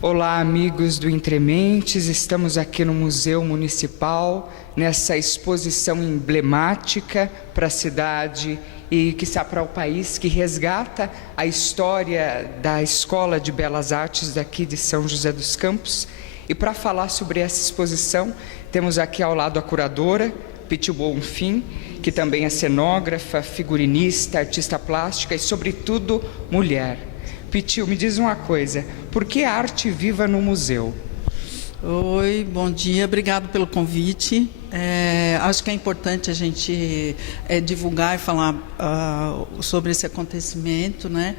Olá, amigos do Entrementes, estamos aqui no Museu Municipal, nessa exposição emblemática para a cidade e, quiçá, para o país, que resgata a história da Escola de Belas Artes daqui de São José dos Campos. E para falar sobre essa exposição, temos aqui ao lado a curadora, Pitty Bonfim, que também é cenógrafa, figurinista, artista plástica e, sobretudo, mulher. Pitty, me diz uma coisa, por que arte viva no museu? Oi, bom dia, obrigado pelo convite. Acho que é importante a gente divulgar e falar sobre esse acontecimento, né?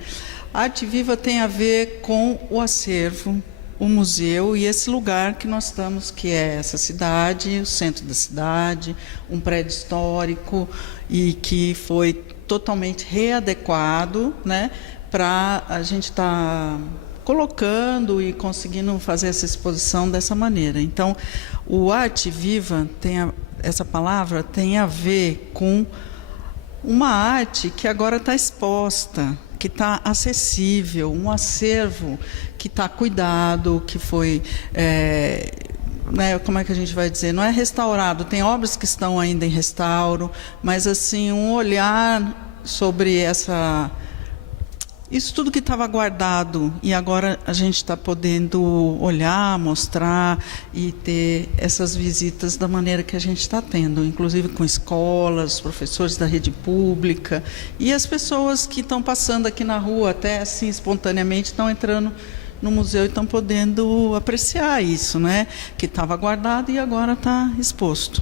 A Arte Viva tem a ver com o acervo, o museu e esse lugar que nós estamos, que é essa cidade, o centro da cidade, um prédio histórico e que foi totalmente readequado, né? Para a gente estar colocando e conseguindo fazer essa exposição dessa maneira. Então, o Arte Viva, essa palavra tem a ver com uma arte que agora está exposta, que está acessível, um acervo que está cuidado, que foi, como é que a gente vai dizer? Não é restaurado, tem obras que estão ainda em restauro, mas assim, um olhar sobre isso tudo que estava guardado e agora a gente está podendo olhar, mostrar e ter essas visitas da maneira que a gente está tendo, inclusive com escolas, professores da rede pública e as pessoas que estão passando aqui na rua, até assim espontaneamente estão entrando no museu e estão podendo apreciar isso, né? Que estava guardado e agora está exposto.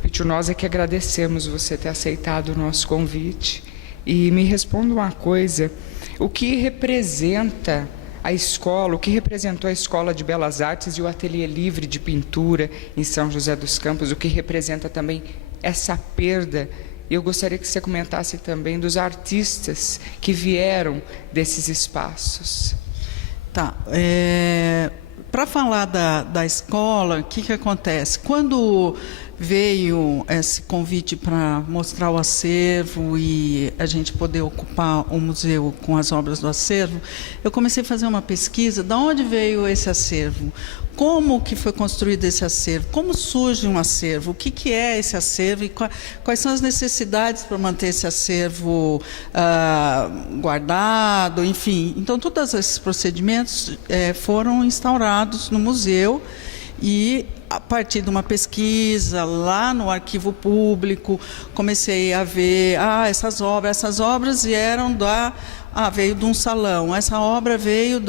Pitty, nós é que agradecemos você ter aceitado o nosso convite. E me responda uma coisa, o que representa a escola, o que representou a Escola de Belas Artes e o Ateliê Livre de Pintura em São José dos Campos, o que representa também essa perda? Eu gostaria que você comentasse também dos artistas que vieram desses espaços. Tá, para falar da escola, o que acontece? Quando veio esse convite para mostrar o acervo e a gente poder ocupar o museu com as obras do acervo, eu comecei a fazer uma pesquisa, de onde veio esse acervo? Como que foi construído esse acervo? Como surge um acervo? O que é esse acervo? E quais são as necessidades para manter esse acervo guardado? Enfim, então todos esses procedimentos foram instaurados no museu e a partir de uma pesquisa lá no arquivo público, comecei a ver, essas obras vieram veio de um salão, essa obra veio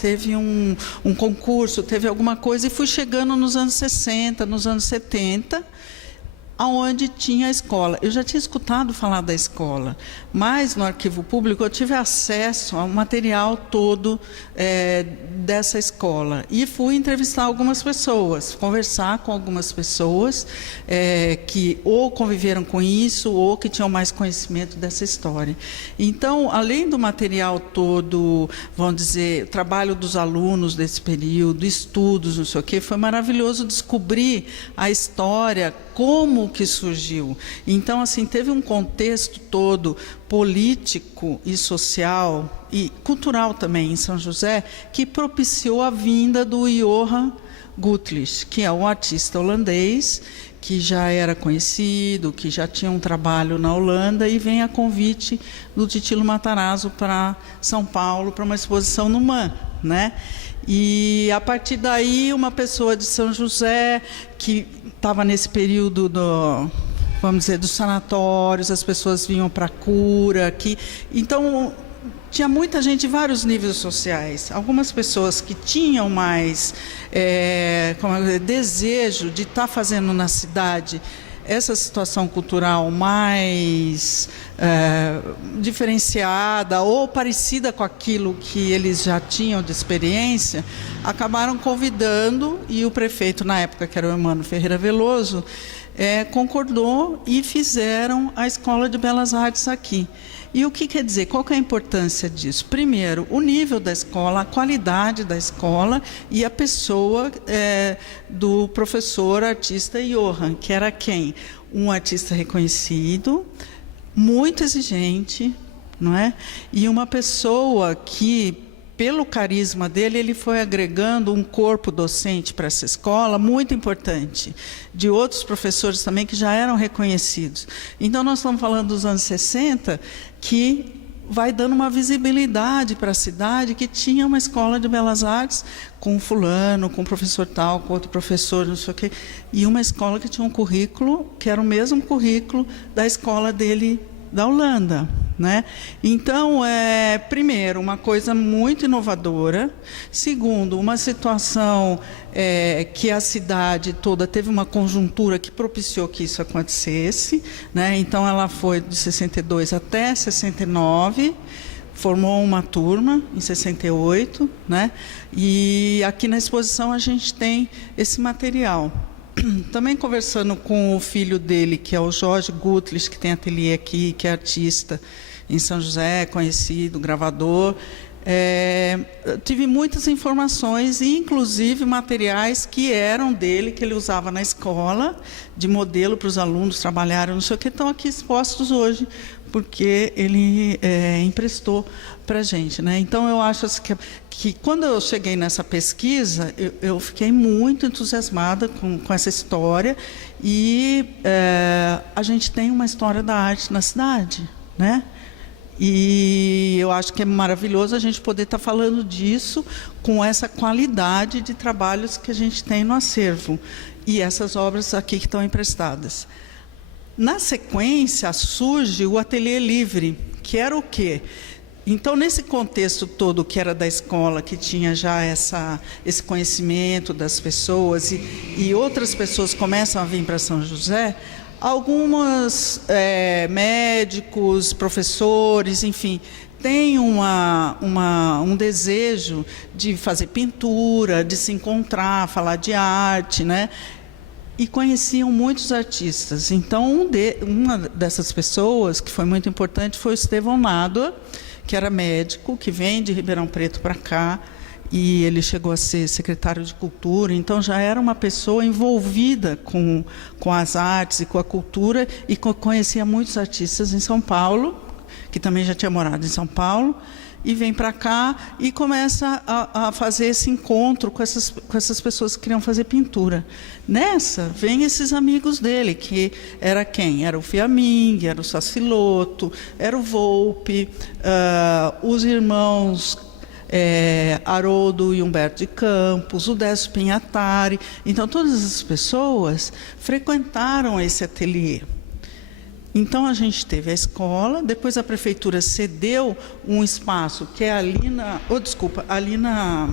teve um concurso, teve alguma coisa, e fui chegando nos anos 60, nos anos 70, onde tinha a escola. Eu já tinha escutado falar da escola, mas no arquivo público eu tive acesso ao material todo dessa escola e fui entrevistar algumas pessoas, conversar com algumas pessoas que ou conviveram com isso ou que tinham mais conhecimento dessa história. Então, além do material todo, vamos dizer, trabalho dos alunos desse período, estudos, não sei o quê, foi maravilhoso descobrir a história, como que surgiu. Então, assim, teve um contexto todo político e social e cultural também em São José que propiciou a vinda do Johan Gutlisch, que é um artista holandês que já era conhecido, que já tinha um trabalho na Holanda, e vem a convite do Titilo Matarazzo para São Paulo para uma exposição no MAM, né? E a partir daí uma pessoa de São José que estava nesse período vamos dizer, dos sanatórios, as pessoas vinham para cura, então tinha muita gente de vários níveis sociais. Algumas pessoas que tinham mais desejo de estar fazendo na cidade essa situação cultural mais diferenciada ou parecida com aquilo que eles já tinham de experiência, acabaram convidando, e o prefeito na época, que era o Emmanuel Ferreira Veloso, concordou e fizeram a Escola de Belas Artes aqui. E o que quer dizer? Qual que é a importância disso? Primeiro, o nível da escola, a qualidade da escola e a pessoa do professor artista Johan, que era quem? Um artista reconhecido, muito exigente, não é? E uma pessoa que pelo carisma dele, ele foi agregando um corpo docente para essa escola muito importante, de outros professores também que já eram reconhecidos. Então, nós estamos falando dos anos 60, que vai dando uma visibilidade para a cidade que tinha uma escola de belas artes com fulano, com professor tal, com outro professor, não sei o quê, e uma escola que tinha um currículo que era o mesmo currículo da escola dele da Holanda, né? Então, primeiro, uma coisa muito inovadora. Segundo, uma situação que a cidade toda teve uma conjuntura que propiciou que isso acontecesse, né? Então, ela foi de 62 até 69, formou uma turma em 68, né? E aqui na exposição a gente tem esse material. Também conversando com o filho dele, que é o Jorge Gutlich, que tem ateliê aqui, que é artista em São José, conhecido, gravador. Tive muitas informações, e inclusive materiais que eram dele, que ele usava na escola, de modelo para os alunos trabalharem, não sei o que, estão aqui expostos hoje, porque ele emprestou para a gente, né? Então, eu acho que quando eu cheguei nessa pesquisa, eu fiquei muito entusiasmada com essa história, e a gente tem uma história da arte na cidade, né? E eu acho que é maravilhoso a gente poder estar falando disso com essa qualidade de trabalhos que a gente tem no acervo, e essas obras aqui que estão emprestadas. Na sequência, surge o Ateliê Livre, que era o quê? Então, nesse contexto todo que era da escola, que tinha já esse conhecimento das pessoas, e outras pessoas começam a vir para São José, alguns médicos, professores, enfim, têm um desejo de fazer pintura, de se encontrar, falar de arte, né? E conheciam muitos artistas. Então, uma dessas pessoas, que foi muito importante, foi o Estevão Nádua, que era médico, que vem de Ribeirão Preto para cá, e ele chegou a ser secretário de Cultura, então já era uma pessoa envolvida com as artes e com a cultura, e conhecia muitos artistas em São Paulo, que também já tinha morado em São Paulo, e vem para cá e começa a fazer esse encontro com essas pessoas que queriam fazer pintura. Nessa, vem esses amigos dele, que era quem? Era o Fiammingue, era o Saciloto, era o Volpe, os irmãos Haroldo e Humberto de Campos, o Décio Pinhatari. Então, todas essas pessoas frequentaram esse ateliê. Então, a gente teve a escola, depois a prefeitura cedeu um espaço que é ali na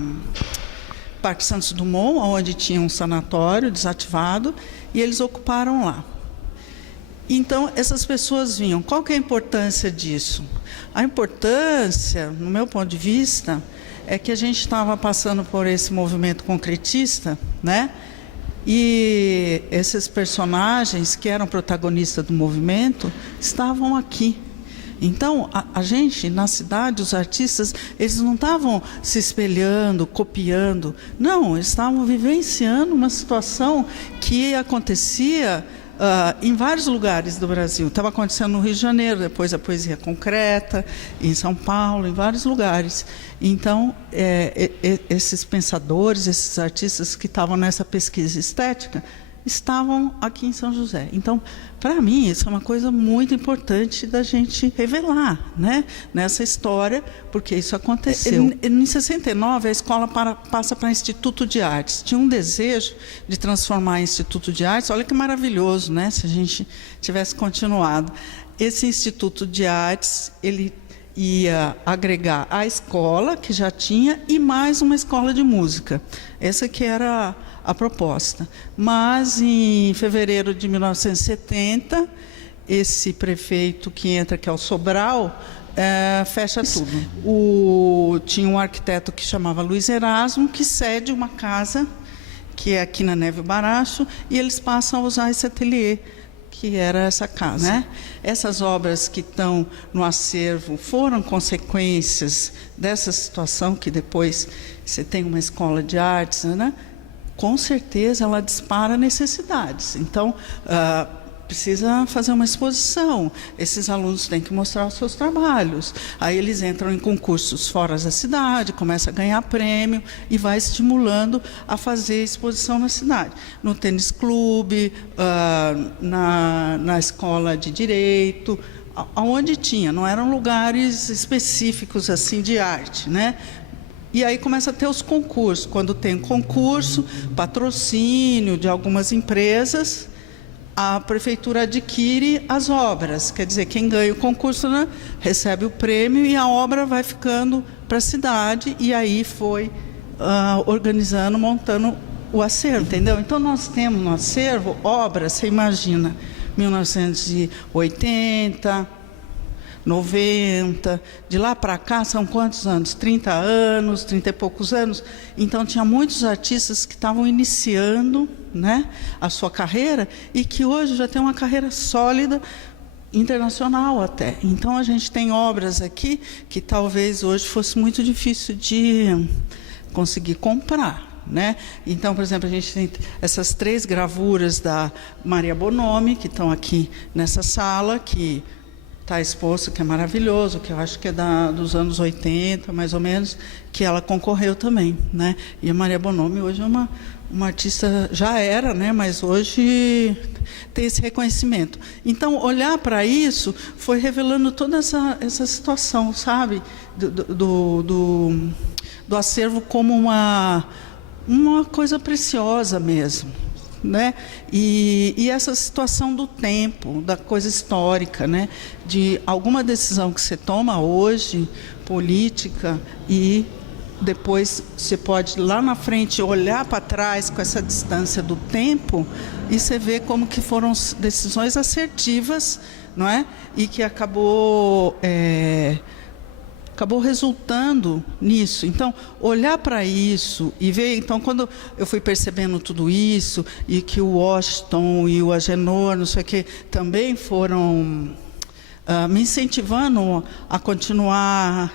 Parque Santos Dumont, onde tinha um sanatório desativado, e eles ocuparam lá. Então, essas pessoas vinham. Qual que é a importância disso? A importância, no meu ponto de vista, é que a gente estava passando por esse movimento concretista, né? E esses personagens que eram protagonistas do movimento estavam aqui. Então, a gente, na cidade, os artistas, eles não estavam se espelhando, copiando. Não, eles estavam vivenciando uma situação que acontecia em vários lugares do Brasil. Estava acontecendo no Rio de Janeiro, depois a poesia concreta, em São Paulo, em vários lugares. Então, esses pensadores, esses artistas que estavam nessa pesquisa estética, estavam aqui em São José. Então, para mim, isso é uma coisa muito importante da gente revelar, né, nessa história, porque isso aconteceu. Em 69, a escola passa para Instituto de Artes. Tinha um desejo de transformar em Instituto de Artes. Olha que maravilhoso, né, se a gente tivesse continuado. Esse Instituto de Artes, ele ia agregar a escola, que já tinha, e mais uma escola de música. Essa que era a proposta. Mas, em fevereiro de 1970, esse prefeito que entra, que é o Sobral, fecha tudo. Tinha um arquiteto que chamava Luiz Erasmo, que cede uma casa, que é aqui na Neve Baracho, e eles passam a usar esse ateliê, que era essa casa, né? Essas obras que estão no acervo foram consequências dessa situação, que depois você tem uma escola de artes, né? Com certeza ela dispara necessidades. Então, precisa fazer uma exposição, esses alunos têm que mostrar os seus trabalhos. Aí eles entram em concursos fora da cidade, começam a ganhar prêmio e vai estimulando a fazer exposição na cidade. No tênis clube, na escola de direito, aonde tinha, não eram lugares específicos assim de arte, né? E aí começa a ter os concursos. Quando tem concurso, patrocínio de algumas empresas, a prefeitura adquire as obras. Quer dizer, quem ganha o concurso, né, recebe o prêmio e a obra vai ficando para a cidade. E aí foi organizando, montando o acervo, entendeu? Então nós temos no acervo obras, você imagina, 1980, 90, de lá para cá são quantos anos? 30 anos, 30 e poucos anos. Então tinha muitos artistas que estavam iniciando, né, a sua carreira e que hoje já tem uma carreira sólida, internacional até. Então a gente tem obras aqui que talvez hoje fosse muito difícil de conseguir comprar, né? Então, por exemplo, a gente tem essas 3 gravuras da Maria Bonomi que estão aqui nessa sala, que está exposto, que é maravilhoso, que eu acho que é dos anos 80, mais ou menos, que ela concorreu também, né? E a Maria Bonomi hoje é uma artista, já era, né? Mas hoje tem esse reconhecimento. Então, olhar para isso foi revelando toda essa situação, sabe? Do acervo como uma coisa preciosa mesmo, né? E essa situação do tempo, da coisa histórica, né? De alguma decisão que você toma hoje, política, e depois você pode lá na frente olhar para trás com essa distância do tempo e você vê como que foram decisões assertivas, não é? E que acabou resultando nisso. Então, olhar para isso e ver... Então, quando eu fui percebendo tudo isso, e que o Washington e o Agenor, não sei o quê, também foram me incentivando a continuar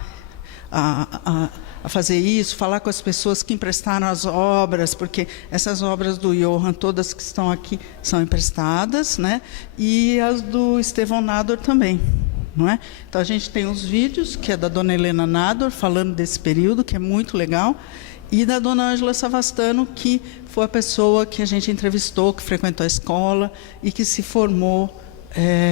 a fazer isso, falar com as pessoas que emprestaram as obras, porque essas obras do Johann, todas que estão aqui, são emprestadas, né? E as do Estevão Nador também. Não é? Então a gente tem os vídeos, que é da dona Helena Nador, falando desse período, que é muito legal, e da dona Ângela Savastano, que foi a pessoa que a gente entrevistou, que frequentou a escola e que se formou,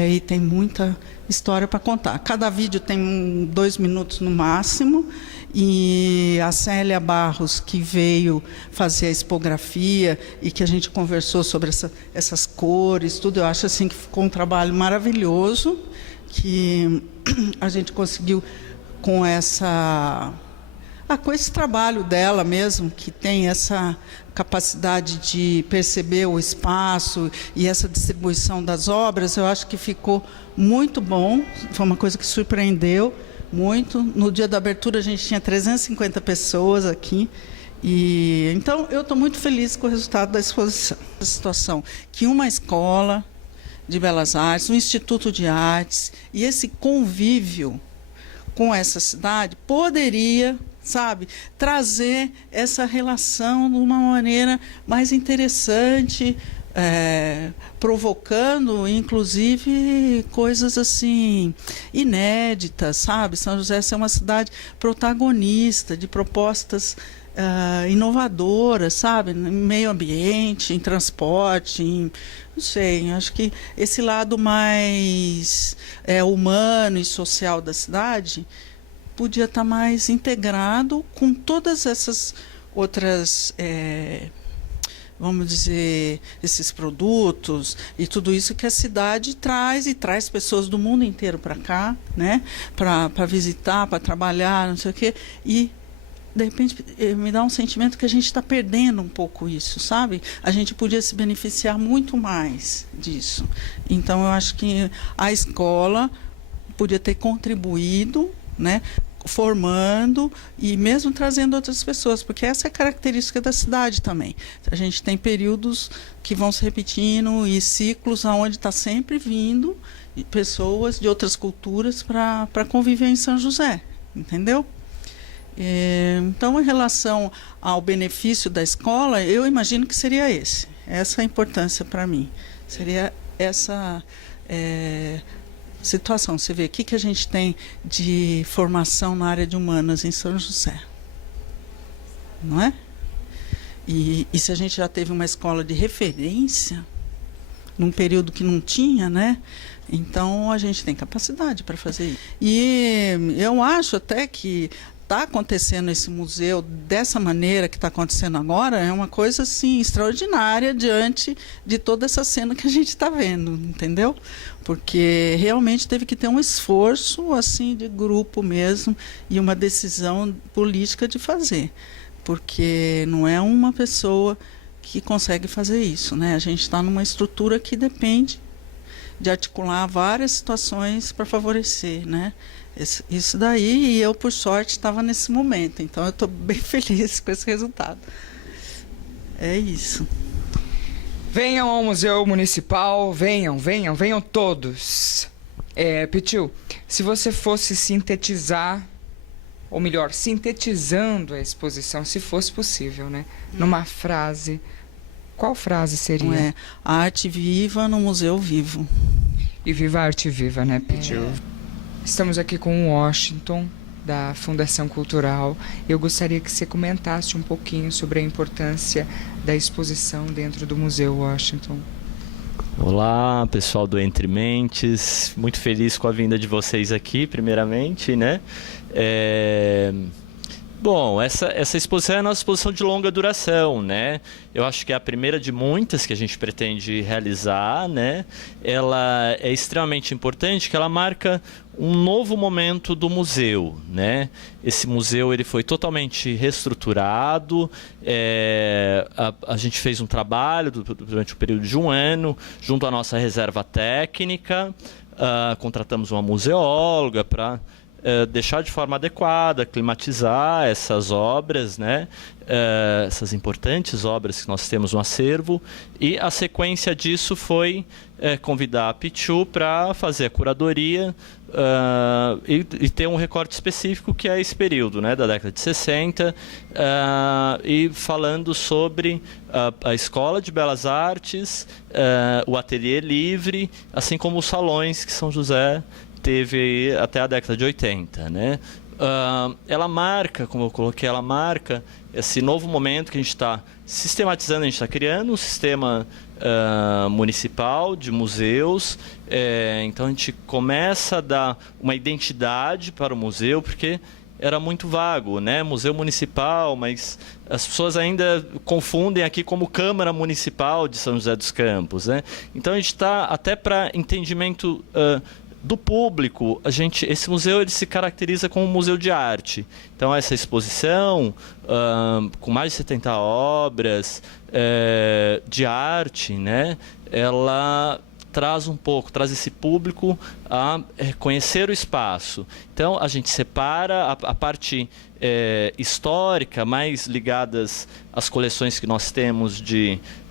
e tem muita história para contar. Cada vídeo tem 2 minutos no máximo, e a Célia Barros, que veio fazer a expografia e que a gente conversou sobre essas cores, tudo, eu acho assim que ficou um trabalho maravilhoso, que a gente conseguiu com esse trabalho dela mesmo, que tem essa capacidade de perceber o espaço e essa distribuição das obras, eu acho que ficou muito bom, foi uma coisa que surpreendeu muito. No dia da abertura a gente tinha 350 pessoas aqui, e então eu estou muito feliz com o resultado da exposição. A situação que uma escola de Belas Artes, um Instituto de Artes, e esse convívio com essa cidade poderia, sabe, trazer essa relação de uma maneira mais interessante, provocando, inclusive, coisas assim inéditas, sabe? São José é uma cidade protagonista de propostas inovadoras, sabe? Em meio ambiente, em transporte, não sei, acho que esse lado mais humano e social da cidade podia estar mais integrado com todas essas outras, vamos dizer, esses produtos e tudo isso que a cidade traz, e traz pessoas do mundo inteiro para cá, né? Para visitar, para trabalhar, não sei o quê, e de repente me dá um sentimento que a gente está perdendo um pouco isso, sabe? A gente podia se beneficiar muito mais disso. Então eu acho que a escola podia ter contribuído, né, formando e mesmo trazendo outras pessoas, porque essa é a característica da cidade também. A gente tem períodos que vão se repetindo e ciclos onde está sempre vindo pessoas de outras culturas para conviver em São José, entendeu? Então, em relação ao benefício da escola, eu imagino que seria essa a importância para mim. Seria essa situação. Você vê o que a gente tem de formação na área de humanas em São José, não é? E se a gente já teve uma escola de referência num período que não tinha, né? Então a gente tem capacidade para fazer isso. E eu acho até que está acontecendo esse museu dessa maneira que está acontecendo agora é uma coisa assim extraordinária diante de toda essa cena que a gente está vendo, entendeu? Porque realmente teve que ter um esforço assim de grupo mesmo e uma decisão política de fazer, porque não é uma pessoa que consegue fazer isso, né? A gente está numa estrutura que depende de articular várias situações para favorecer, né? Isso daí, e eu, por sorte, estava nesse momento. Então, eu estou bem feliz com esse resultado. É isso. Venham ao Museu Municipal, venham todos. Pitiu, se você fosse sintetizar, ou melhor, sintetizando a exposição, se fosse possível, né? Numa frase, qual frase seria? A arte viva no museu vivo. E viva a arte viva, né, Pitiu? Estamos aqui com o Washington, da Fundação Cultural. Eu gostaria que você comentasse um pouquinho sobre a importância da exposição dentro do Museu Washington. Olá, pessoal do Entre Mentes. Muito feliz com a vinda de vocês aqui, primeiramente, né? Bom, essa exposição é a nossa exposição de longa duração, né? Eu acho que é a primeira de muitas que a gente pretende realizar, né? Ela é extremamente importante, que ela marca um novo momento do museu, né? Esse museu ele foi totalmente reestruturado, a gente fez um trabalho durante o período de um ano, junto à nossa reserva técnica, contratamos uma museóloga para deixar de forma adequada, climatizar essas obras, né? Essas importantes obras que nós temos no acervo, e a sequência disso foi convidar a Pichu para fazer a curadoria e ter um recorte específico que é esse período, né, da década de 60, e falando sobre a Escola de Belas Artes, o Ateliê Livre, assim como os salões que São José teve até a década de 80, né? Ela marca, como eu coloquei, ela marca esse novo momento que a gente está sistematizando, a gente está criando um sistema municipal de museus, então a gente começa a dar uma identidade para o museu, porque era muito vago, né? Museu Municipal, mas as pessoas ainda confundem aqui como Câmara Municipal de São José dos Campos, né? Então a gente está, até para entendimento do público, esse museu ele se caracteriza como um museu de arte. Então essa exposição, com mais de 70 obras de arte, né, ela traz esse público a conhecer o espaço. Então a gente separa a parte histórica, mais ligadas às coleções que nós temos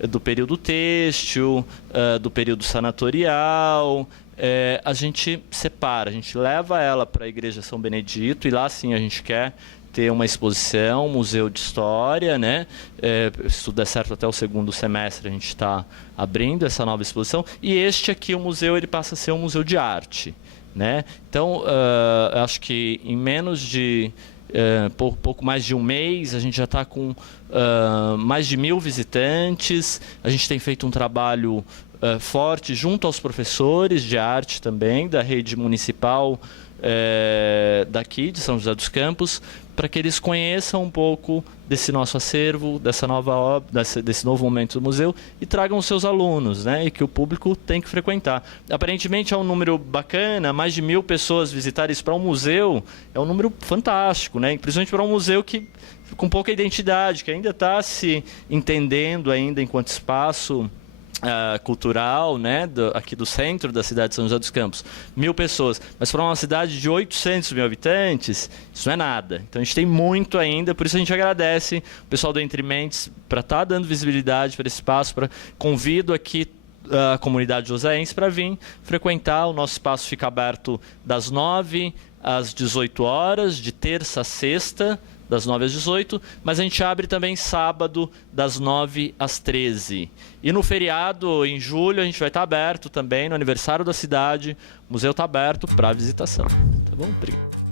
do período têxtil, do período sanatorial. A gente separa, a gente leva ela para a Igreja São Benedito, e lá sim a gente quer ter uma exposição, um museu de história, né? Se tudo der certo, até o segundo semestre a gente está abrindo essa nova exposição, e este aqui, o museu, ele passa a ser um museu de arte, né? Então, acho que em menos de pouco mais de um mês, a gente já está com mais de 1.000 visitantes. A gente tem feito um trabalho forte junto aos professores de arte também, da rede municipal daqui de São José dos Campos, para que eles conheçam um pouco desse nosso acervo, dessa nova obra, desse novo momento do museu, e tragam os seus alunos, né? E que o público tem que frequentar. Aparentemente é um número bacana, mais de 1.000 pessoas visitarem isso para um museu, é um número fantástico, né? Principalmente para um museu com pouca identidade, que ainda está se entendendo ainda enquanto espaço cultural, né, aqui do centro da cidade de São José dos Campos. 1.000 pessoas, mas para uma cidade de 800 mil habitantes, isso não é nada. Então a gente tem muito ainda, por isso a gente agradece o pessoal do Entre Mentes para estar dando visibilidade para esse espaço, convido aqui a comunidade joseense para vir frequentar. O nosso espaço fica aberto das 9 às 18 horas, de terça a sexta, das 9 às 18, mas a gente abre também sábado, das 9 às 13. E no feriado, em julho, a gente vai estar aberto também, no aniversário da cidade, o museu está aberto para visitação. Tá bom? Obrigado.